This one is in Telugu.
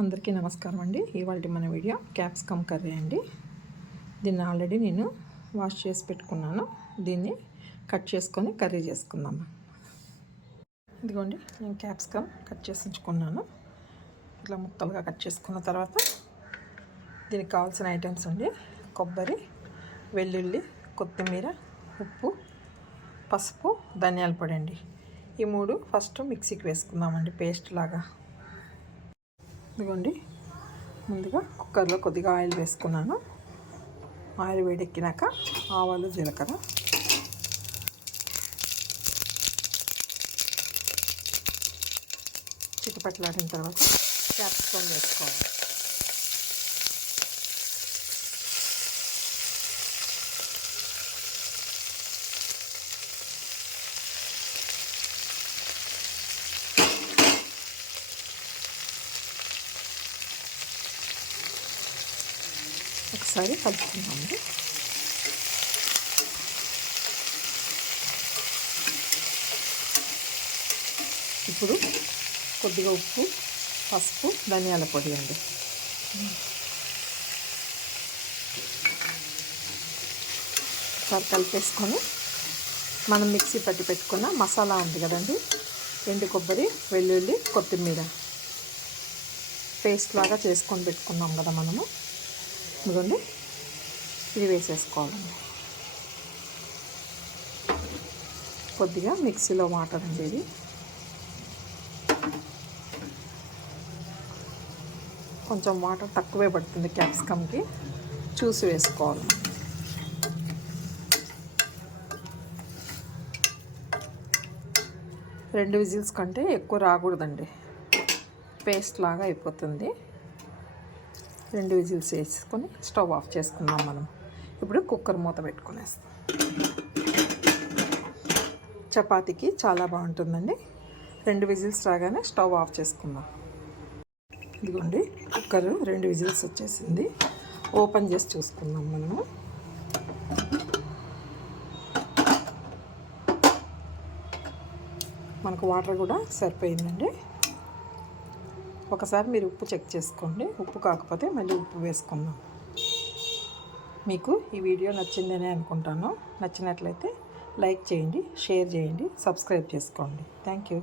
అందరికీ నమస్కారం అండి. ఇవాళ మన వీడియో క్యాప్సికమ్ కర్రీ అండి. దీన్ని ఆల్రెడీ నేను వాష్ చేసి పెట్టుకున్నాను. దీన్ని కట్ చేసుకొని కర్రీ చేసుకుందాము. ఇదిగోండి, నేను క్యాప్సికమ్ కట్ చేసి ఉంచుకున్నాను. ఇట్లా ముక్కలుగా కట్ చేసుకున్న తర్వాత దీనికి కావాల్సిన ఐటమ్స్ అండి: కొబ్బరి, వెల్లుల్లి, కొత్తిమీర, ఉప్పు, పసుపు, ధనియాల పొడి అండి. ఈ మూడు ఫస్ట్ మిక్సీకి వేసుకుందామండి, పేస్ట్ లాగా. ఇదిగోండి, ముందుగా కుక్కర్లో కొద్దిగా ఆయిల్ వేసుకున్నాను. ఆయిల్ వేడెక్కినాక ఆవాలు, జీలకర్ర, చిటపట్లాడిన తర్వాత క్యాప్సికమ్ వేసుకోవాలి. ఒకసారి కలుపుకుందామండి. ఇప్పుడు కొద్దిగా ఉప్పు, పసుపు, ధనియాల పొడి అండి. ఒకసారి కలిపేసుకొని మనం మిక్సీ పట్టి పెట్టుకున్న మసాలా ఉంది కదండి, ఎండు కొబ్బరి, వెల్లుల్లి, కొత్తిమీర పేస్ట్ లాగా చేసుకొని పెట్టుకున్నాం కదా మనము. ఇదిగోండి, ఇది వేసేసుకోవాలండి. కొద్దిగా మిక్సీలో వాటర్ అండి, ఇది కొంచెం వాటర్ తక్కువే పడుతుంది క్యాప్సికమ్కి, చూసి వేసుకోవాలి. రెండు విజిల్స్ కంటే ఎక్కువ రాకూడదండి, పేస్ట్ లాగా అయిపోతుంది. 2 విజిల్స్ వేసుకొని స్టవ్ ఆఫ్ చేసుకుందాం మనం. ఇప్పుడు కుక్కర్ మూత పెట్టుకునేస్తాం. చపాతీకి చాలా బాగుంటుందండి. 2 విజిల్స్ రాగానే స్టవ్ ఆఫ్ చేసుకుందాం. ఇదిగోండి, కుక్కర్ 2 విజిల్స్ వచ్చేసింది. ఓపెన్ చేసి చూసుకుందాం మనము. మనకు వాటర్ కూడా సరిపోయిందండి. ఒకసారి మీరు ఉప్పు చెక్ చేసుకోండి. ఉప్పు కాకపోతే మళ్ళీ ఉప్పు వేసుకుందాం. మీకు ఈ వీడియో నచ్చిందనే అనుకుంటాను. నచ్చినట్లయితే లైక్ చేయండి, షేర్ చేయండి, సబ్స్క్రైబ్ చేసుకోండి. Thank you.